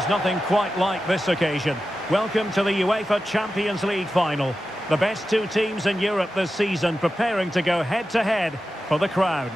there's nothing quite like this occasion. Welcome to the UEFA Champions League final. The best two teams in Europe this season preparing to go head-to-head for the crown.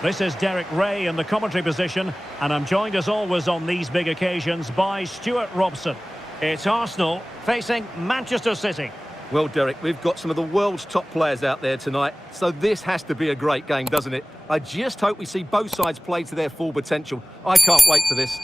This is Derek Ray in the commentary position, and I'm joined as always on these big occasions by Stuart Robson. It's Arsenal facing Manchester City. Well, Derek, we've got some of the world's top players out there tonight, so this has to be a great game, doesn't it? I just hope we see both sides play to their full potential. I can't wait for this.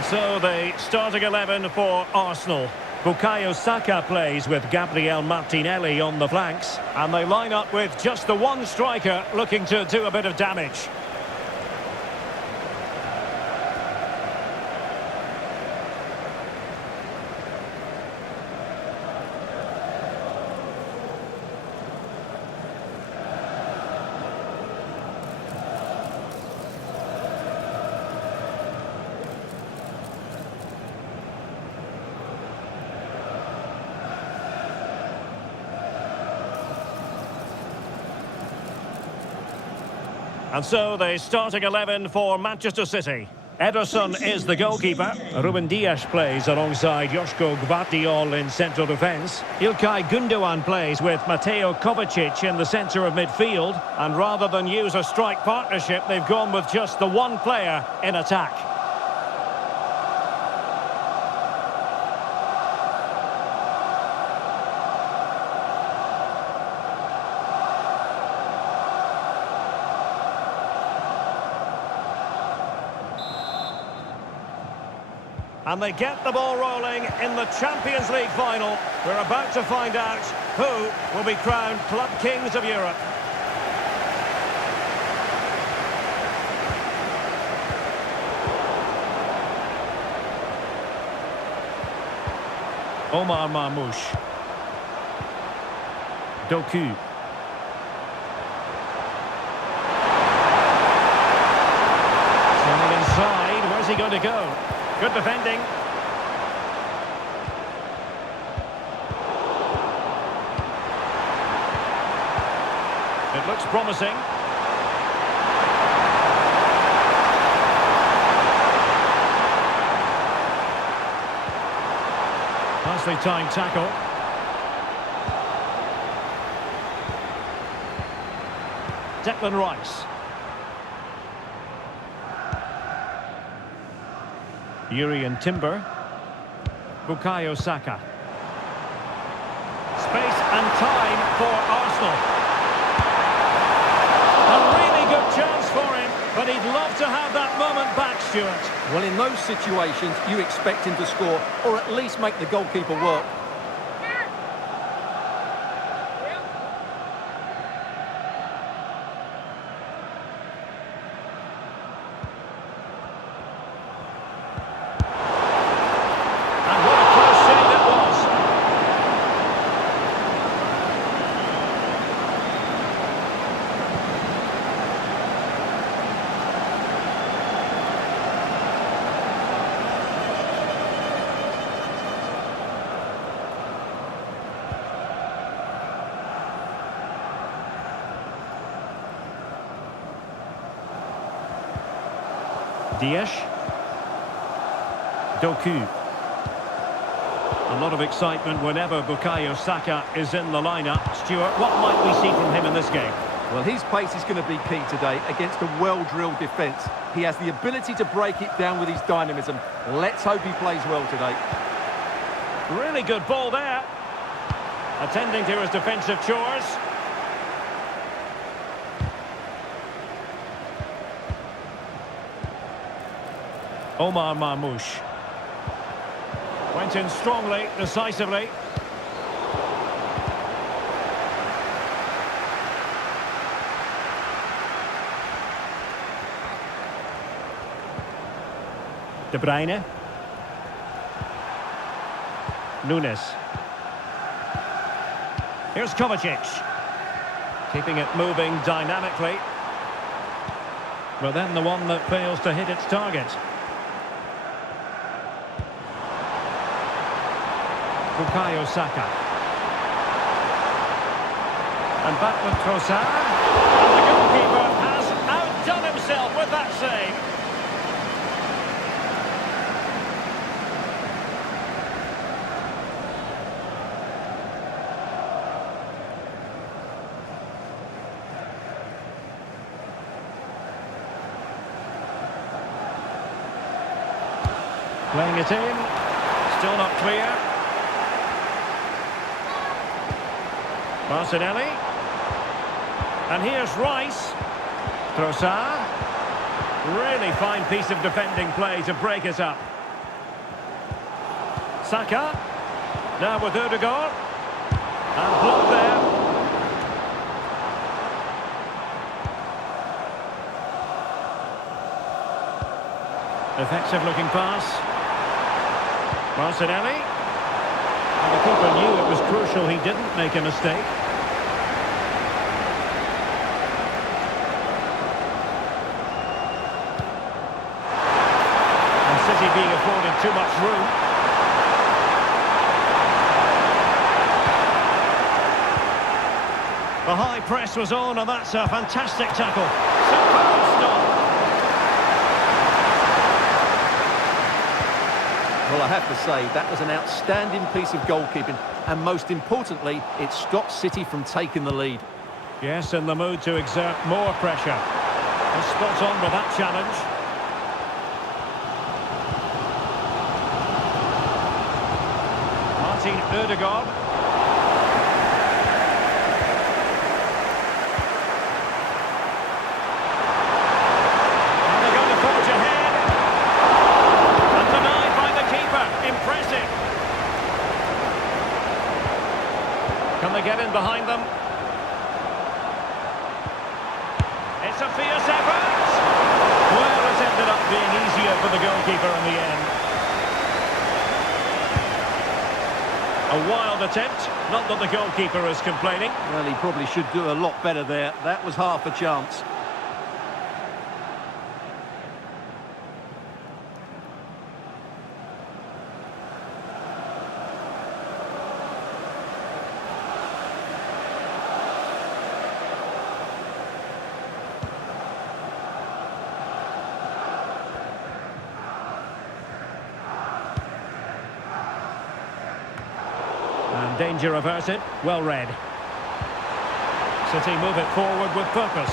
And so the starting 11 for Arsenal. Bukayo Saka plays with Gabriel Martinelli on the flanks. And they line up with just the one striker looking to do a bit of damage. And so the starting 11 for Manchester City. Ederson is the goalkeeper. Ruben Dias plays alongside Joško Gvardiol in central defence. Ilkay Gundogan plays with Mateo Kovacic in the centre of midfield. And rather than use a strike partnership, they've gone with just the one player in attack. And they get the ball rolling in the Champions League final. We're about to find out who will be crowned Club Kings of Europe. Omar Marmoush. Doku. Sending inside. Where's he going to go? Good defending. It looks promising. Nicely timed tackle. Declan Rice. Yuri Timber. Bukayo Saka. Space and time for Arsenal. A really good chance for him, but he'd love to have that moment back, Stuart. Well, in those situations, you expect him to score, or at least make the goalkeeper work. Dias. Doku. A lot of excitement whenever Bukayo Saka is in the lineup. Stuart, what might we see from him in this game? Well, his pace is going to be key today against a well-drilled defence. He has the ability to break it down with his dynamism. Let's hope he plays well today. Really good ball there. Attending to his defensive chores. Omar Marmoush. Went in strongly, decisively. De Bruyne. Nunes. Here's Kovacic. Keeping it moving dynamically. But then the one that fails to hit its target. Bukayo Saka. And back with Trossard. And the goalkeeper has outdone himself with that save. Playing it in. Still not clear. Martinelli. And here's Rice. Trossard. Really fine piece of defending play to break it up. Saka. Now with Ødegaard. And blocked there. Effective looking pass. Martinelli. And the keeper knew it was crucial he didn't make a mistake. And City being afforded too much room. The high press was on, and that's a fantastic tackle. Superb stop. Well, I have to say, that was an outstanding piece of goalkeeping, and most importantly, it stopped City from taking the lead. Yes, in the mood to exert more pressure. And spot on with that challenge. Martin Ødegaard. And they're going to forge ahead. And denied by the keeper. Impressive. Can they get in behind them? It's a fierce effort. Well, it ended up being easier for the goalkeeper in the end. A wild attempt. Not that the goalkeeper is complaining. Well, he probably should do a lot better there. That was half a chance. And danger averted. Well read. City move it forward with purpose.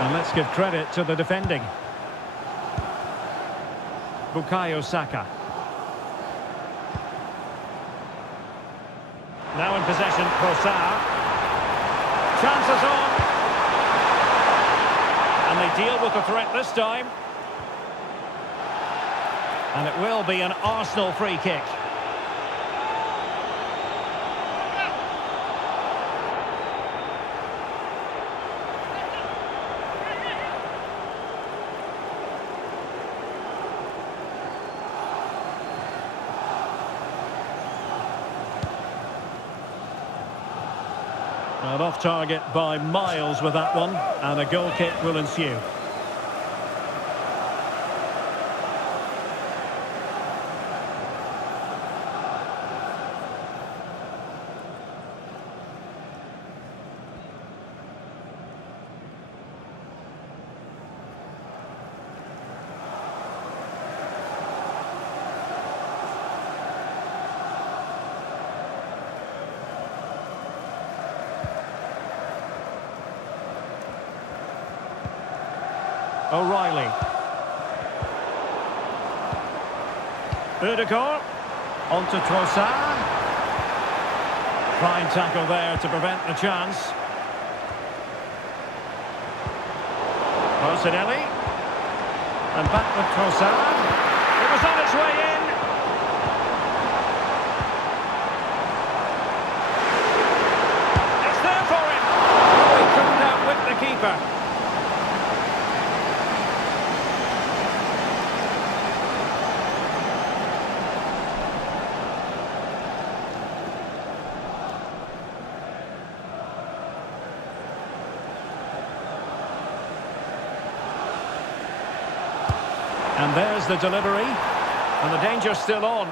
And let's give credit to the defending. Bukayo Saka. Now in possession, Trossard. Chances on. And they deal with the threat this time. And it will be an Arsenal free kick. And off target by miles with that one, and a goal kick will ensue. O'Reilly. Ødegaard. On to Trossard. Fine tackle there to prevent the chance. Martinelli. And back with Trossard. was on its way in. It's there for him. Oh, he couldn't outwit the keeper. And there's the delivery, and the danger's still on.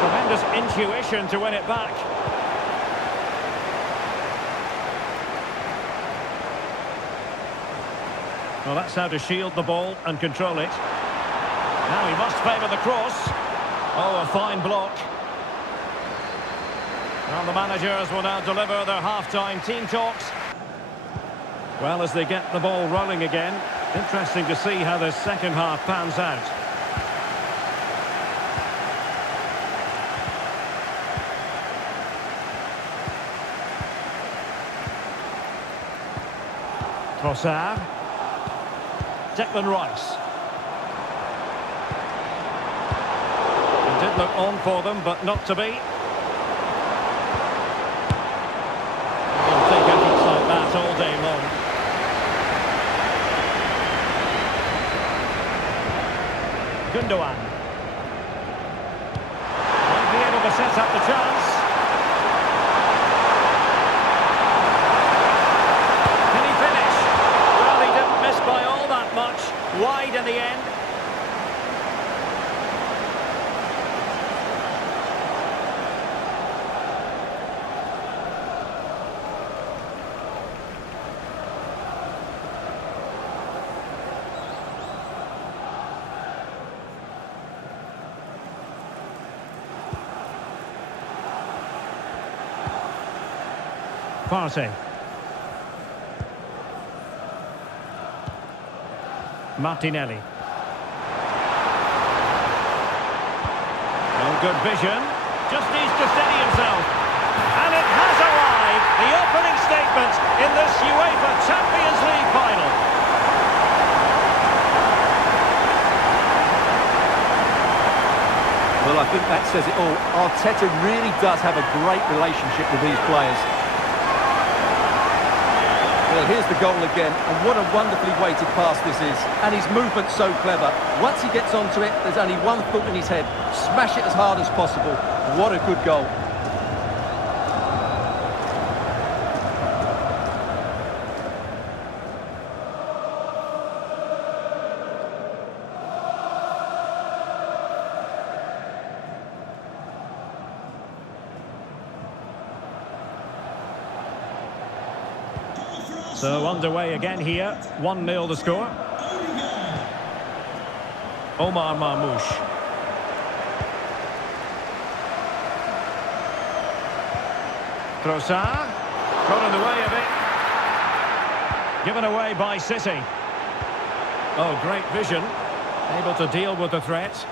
Tremendous intuition to win it back. Well, that's how to shield the ball and control it. Now he must favour the cross. Oh, a fine block. Well, the managers will now deliver their half-time team talks. Well, as they get the ball rolling again, interesting to see how the second half pans out. Trossard. Declan Rice. It did look on for them, but not to be. They'll take efforts like that all day long. Gundogan. Might be able to set up the chance. Can he finish? Well, he didn't miss by all that much. Wide in the end. Partey. Martinelli. No good vision. Just needs to steady himself. And it has arrived. The opening statement in this UEFA Champions League final. Well, I think that says it all. Arteta really does have a great relationship with these players. Well, here's the goal again, and what a wonderfully weighted pass this is. And his movement's so clever. Once he gets onto it, there's only one thought in his head. Smash it as hard as possible. What a good goal. So underway again here, 1-0 the score. Omar Marmoush. Trossard, got in the way of it. Given away by City. Oh, great vision. Able to deal with the threat.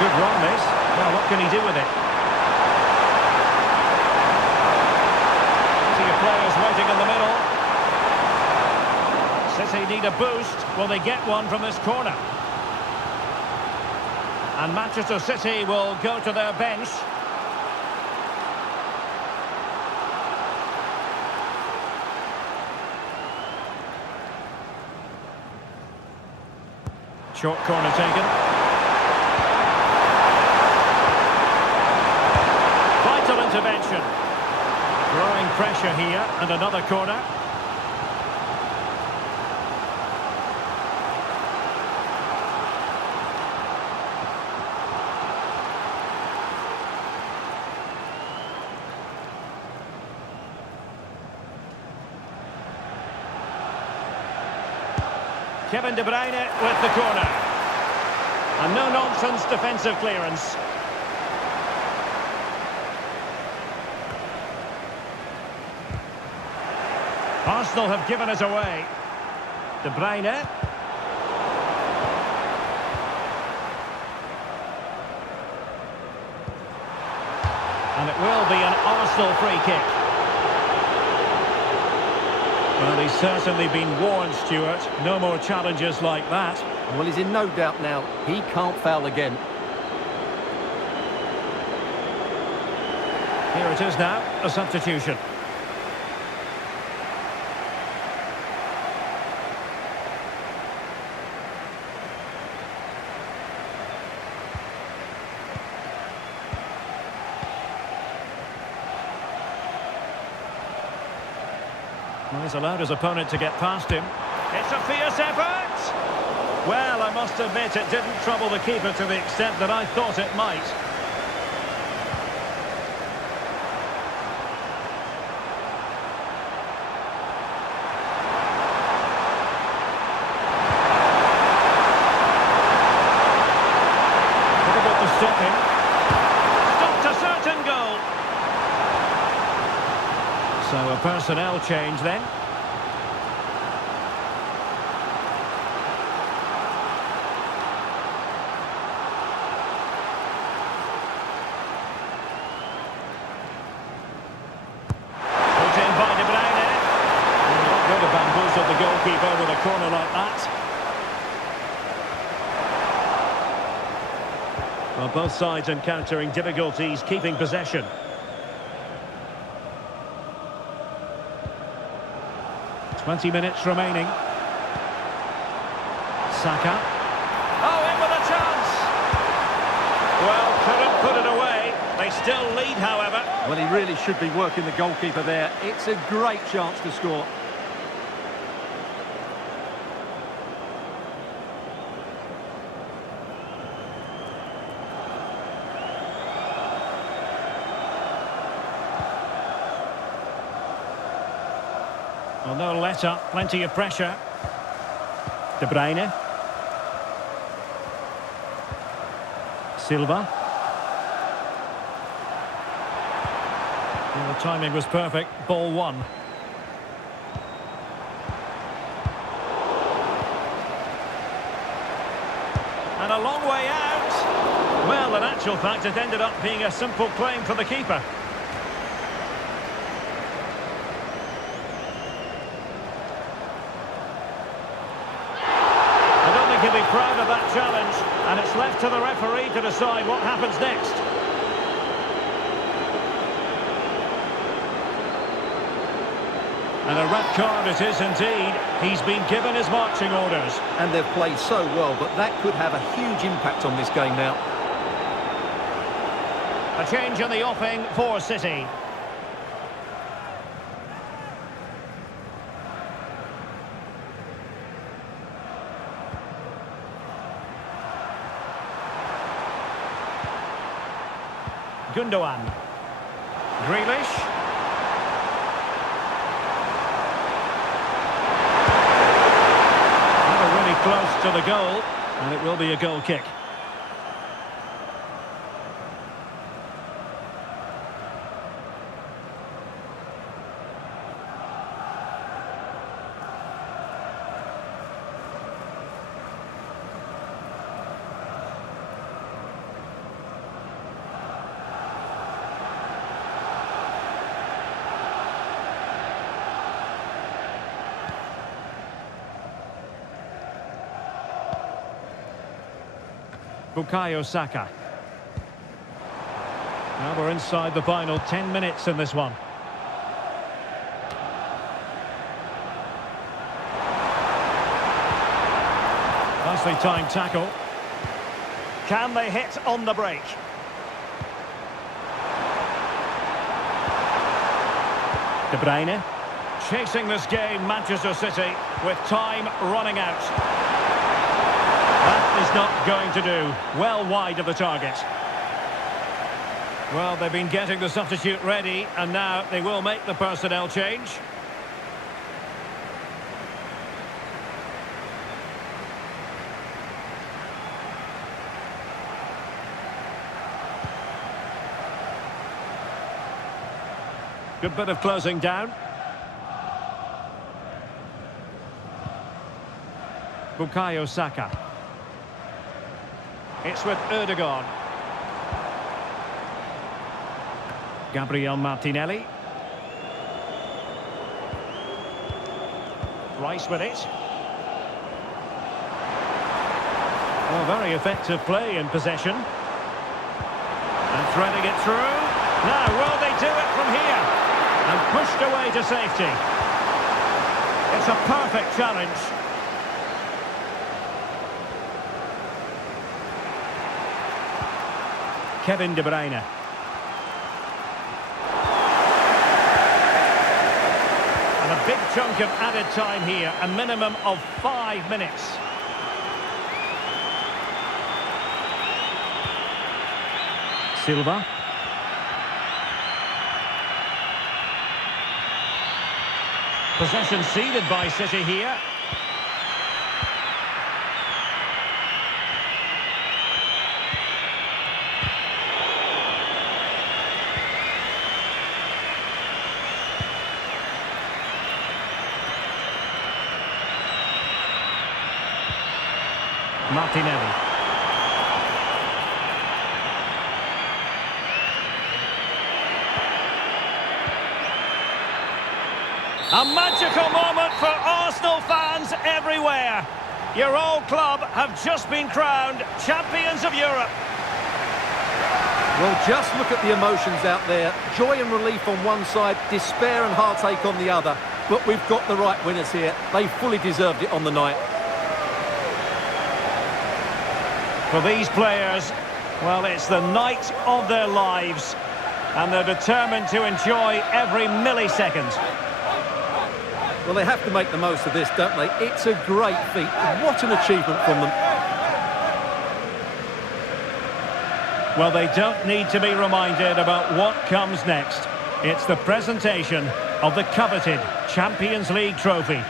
Good run, this. Well, what can he do with it? See your players waiting in the middle. City need a boost. Will they get one from this corner? And Manchester City will go to their bench. Short corner taken. Intervention. Growing pressure here, and another corner. Kevin De Bruyne with the corner. A no-nonsense defensive clearance. Arsenal have given us away. De Bruyne. And it will be an Arsenal free kick. Well, he's certainly been warned, Stuart. No more challenges like that. Well, he's in no doubt now. He can't foul again. Here it is now, a substitution. Well, he's allowed his opponent to get past him. It's a fierce effort! Well, I must admit it didn't trouble the keeper to the extent that I thought it might. Difficult to stop him. Stopped a certain goal. So a personnel change then. Put in by De Bruyne. Not going to bamboozle the goalkeeper with a corner like that. Well, both sides encountering difficulties keeping possession. Twenty minutes remaining. Saka. Oh, in with a chance! Well, couldn't put it away. They still lead, however. Well, he really should be working the goalkeeper there. It's a great chance to score. Well, no let up, plenty of pressure. De Bruyne. Silva. Well, the timing was perfect. Ball one. And a long way out. Well, in actual fact, it ended up being a simple claim for the keeper. He'll be proud of that challenge, and it's left to the referee to decide what happens next. And a red card it is indeed. He's been given his marching orders. And they've played so well, but that could have a huge impact on this game now. A change in the offing for City. Gundogan. Grealish. Never really close to the goal, and it will be a goal kick. Bukayo Saka. Now we're inside the final 10 minutes in this one. Nicely timed tackle. Can they hit on the break? De Bruyne. Chasing this game, Manchester City, with time running out. That is not going to do. Well wide of the target. Well, they've been getting the substitute ready, and now they will make the personnel change. Good bit of closing down. Bukayo Saka. It's with Erdogan. Gabriel Martinelli. Rice with it. Well, very effective play in possession. And threading it through. Now, will they do it from here? And pushed away to safety. It's a perfect challenge. Kevin De Bruyne. And a big chunk of added time here, a minimum of 5 minutes. Silva. Possession ceded by City here. Martinelli. A magical moment for Arsenal fans everywhere. Your old club have just been crowned champions of Europe. Well, just look at the emotions out there. Joy and relief on one side, despair and heartache on the other. But we've got the right winners here. They fully deserved it on the night. For these players, well, it's the night of their lives. And they're determined to enjoy every millisecond. Well, they have to make the most of this, don't they? It's a great feat. What an achievement from them. Well, they don't need to be reminded about what comes next. It's the presentation of the coveted Champions League trophy.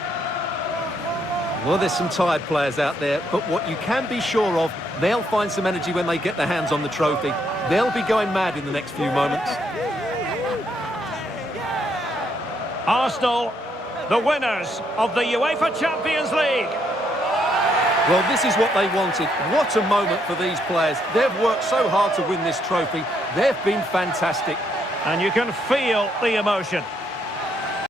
Well, there's some tired players out there, but what you can be sure of, they'll find some energy when they get their hands on the trophy. They'll be going mad in the next few moments. Arsenal, the winners of the UEFA Champions League. Well, this is what they wanted. What a moment for these players. They've worked so hard to win this trophy. They've been fantastic. And you can feel the emotion.